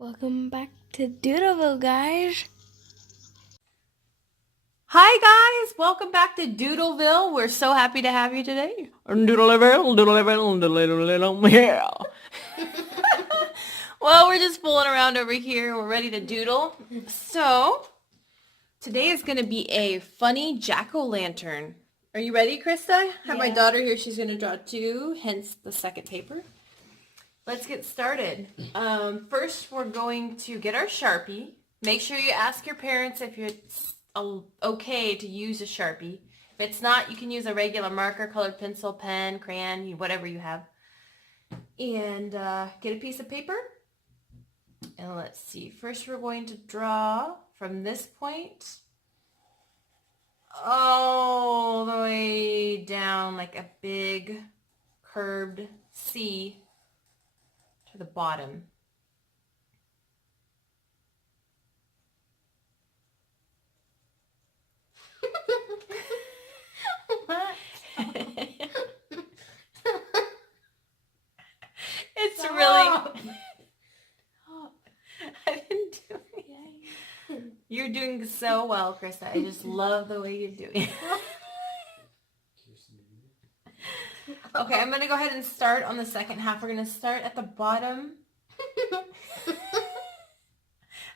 Welcome back to Doodleville, guys. Hi guys, welcome back to Doodleville. We're so happy to have you today. Doodleville, Doodleville, Doodleville, yeah. Well, we're just fooling around over here. We're ready to doodle. So, today is going to be a funny jack-o'-lantern. Are you ready, Krista? I have my daughter here. She's going to draw two, hence the second paper. Let's get started. First, we're going to get our Sharpie. Make sure you ask your parents if it's okay to use a Sharpie. If it's not, you can use a regular marker, colored pencil, pen, crayon, whatever you have. And get a piece of paper. And let's see. First, we're going to draw from this point all the way down like a big curved C to the bottom. What? It's really... I've been doing... You're doing so well, Krista. I just love the way you're doing it. Okay, I'm going to go ahead and start on the second half. We're going to start at the bottom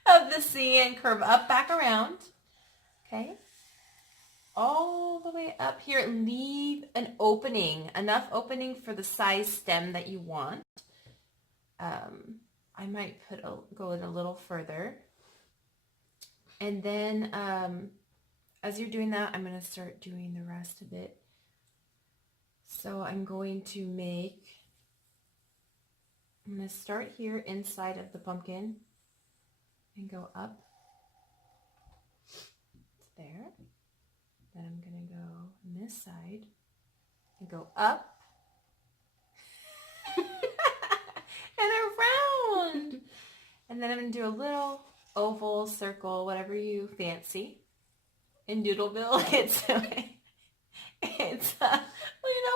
of the C and curve up, back around. Okay. All the way up here. Leave an opening, enough opening for the size stem that you want. I might go in a little further. And then as you're doing that, I'm going to start doing the rest of it. So I'm going to start here inside of the pumpkin and go up there. Then I'm going to go on this side and go up and around. And then I'm going to do a little oval, circle, whatever you fancy. In Doodleville, it's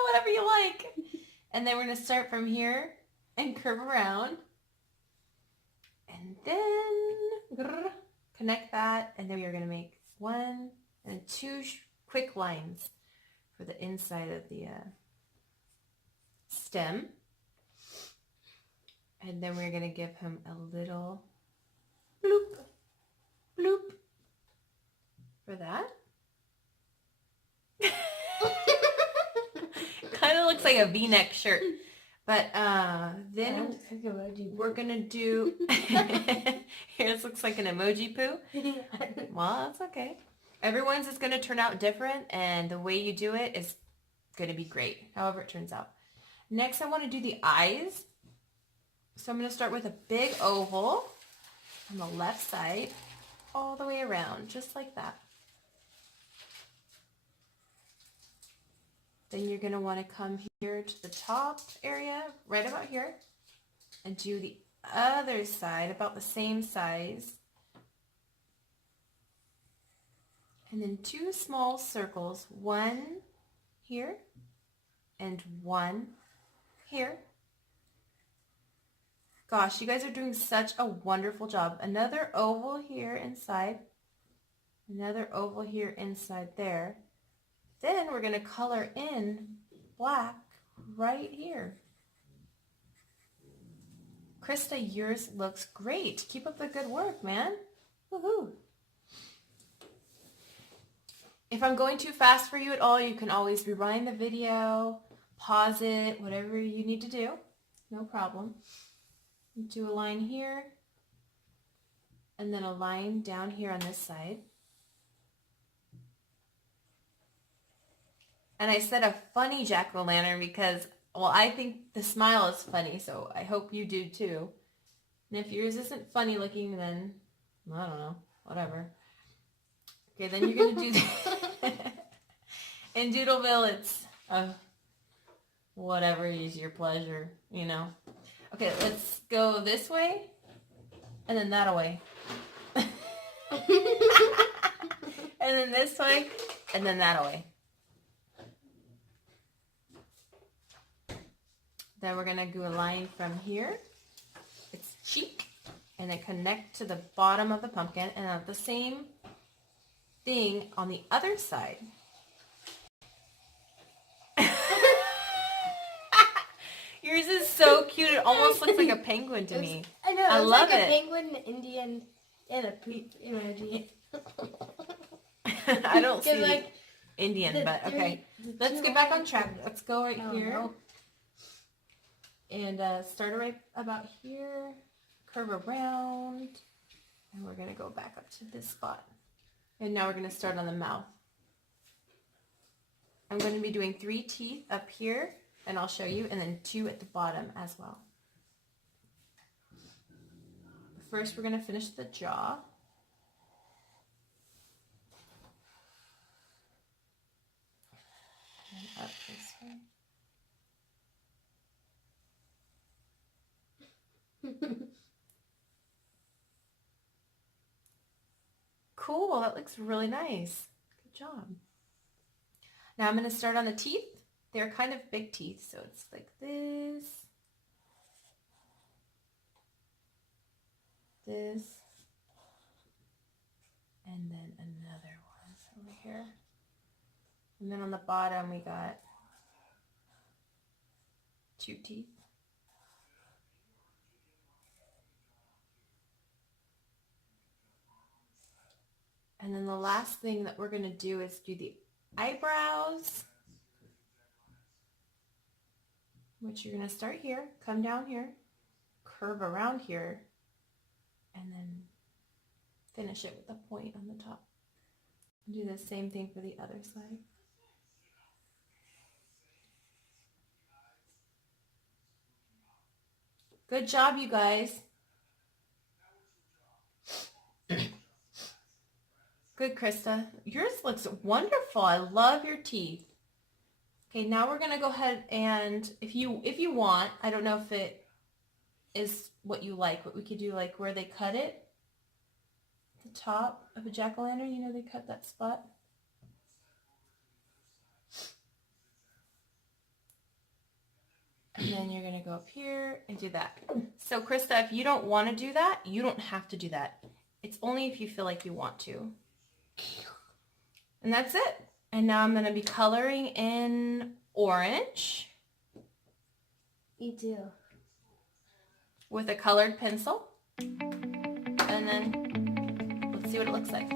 whatever you like. And then we're going to start from here and curve around. And then connect that. And then we are going to make one and two quick lines for the inside of the stem. And then we're going to give him a little bloop, bloop for that. Kind of looks like a V-neck shirt. But then we're going to do... Yours looks like an emoji poo. Well, that's okay. Everyone's is going to turn out different, and the way you do it is going to be great, however it turns out. Next, I want to do the eyes. So I'm going to start with a big oval on the left side, all the way around, just like that. Then you're going to want to come here to the top area, right about here, and do the other side, about the same size. And then two small circles, one here and one here. Gosh, you guys are doing such a wonderful job. Another oval here inside, another oval here inside there. Then we're going to color in black right here. Krista, yours looks great. Keep up the good work, man. Woohoo. If I'm going too fast for you at all, you can always rewind the video, pause it, whatever you need to do. No problem. Do a line here, and then a line down here on this side. And I said a funny jack-o'-lantern because, well, I think the smile is funny, so I hope you do too. And if yours isn't funny looking, then, I don't know, whatever. Okay, then you're going to do that. In Doodleville, it's whatever is your pleasure, you know. Okay, let's go this way, and then that way. And then this way, and then that way. Then we're going to do a line from here. It's cheek, and and then connect to the bottom of the pumpkin, and the same thing on the other side. Yours is so cute. It almost looks like a penguin to me. I know. I love like it. A penguin, an Indian, and a emoji. I don't see like, Indian, but okay. Let's get back on track. Let's go right here. No. And start right about here. Curve around. And we're going to go back up to this spot. And now we're going to start on the mouth. I'm going to be doing 3 teeth up here, and I'll show you, and then 2 at the bottom as well. First, we're going to finish the jaw. And up this way. Cool, that looks really nice. Good job. Now I'm going to start on the teeth. They're kind of big teeth, so it's like this, this, and then another one over here. And then on the bottom we got 2 teeth. And then the last thing that we're going to do is do the eyebrows, which you're going to start here, come down here, curve around here, and then finish it with a point on the top. Do the same thing for the other side. Good job, you guys. Good, Krista. Yours looks wonderful. I love your teeth. Okay, now we're gonna go ahead and if you want, I don't know if it is what you like, but we could do like where they cut it, the top of a jack-o'-lantern. You know they cut that spot. And then you're gonna go up here and do that. So Krista, if you don't want to do that, you don't have to do that. It's only if you feel like you want to. And that's it. And now I'm going to be coloring in orange. Me too. With a colored pencil. And then let's see what it looks like.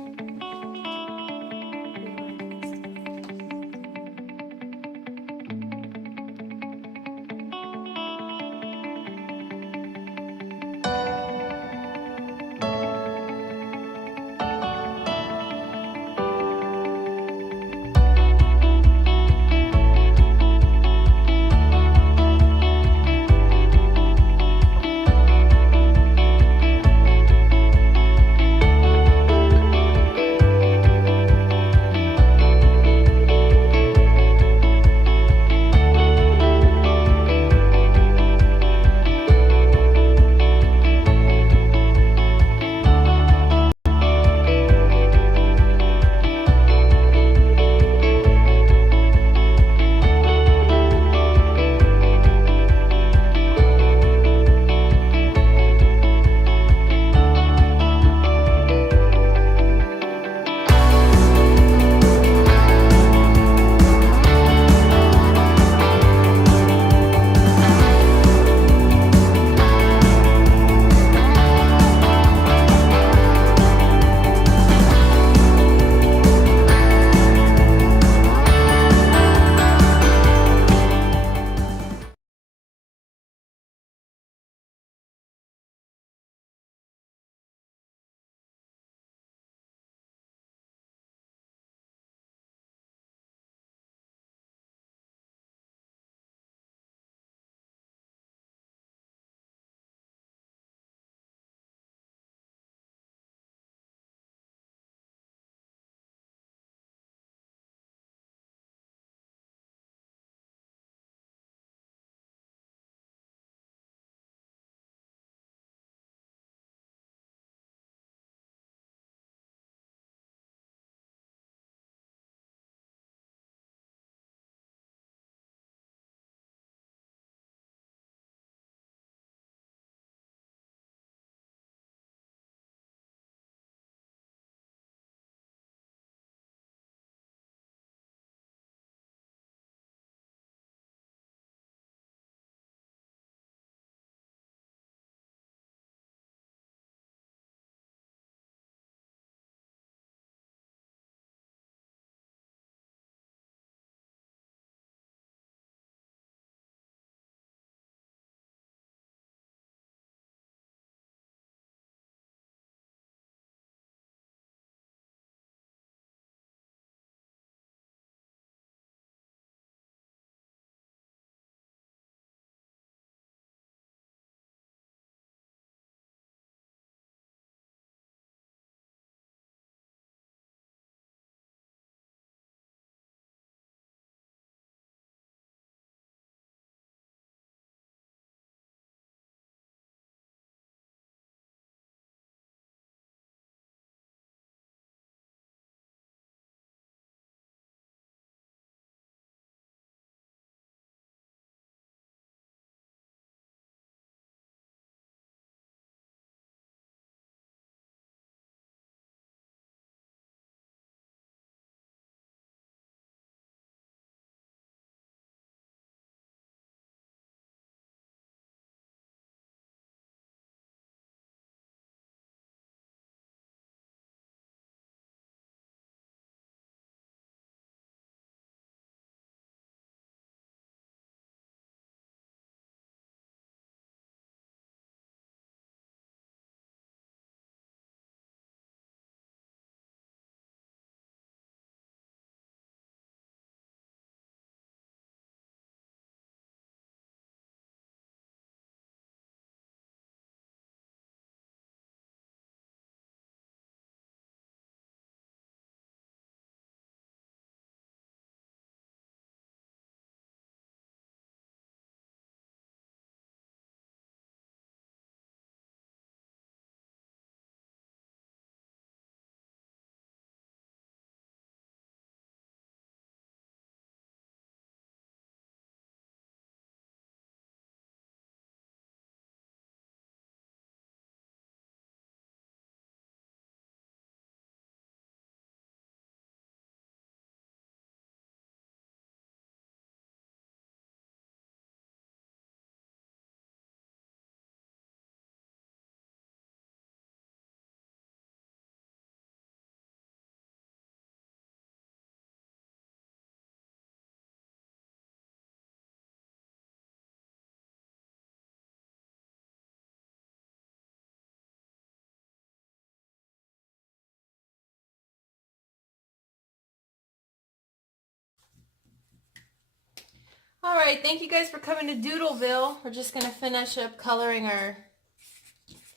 All right, thank you guys for coming to Doodleville. We're just going to finish up coloring our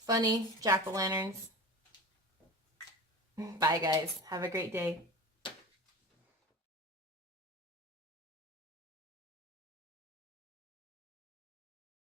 funny jack-o'-lanterns. Bye, guys. Have a great day.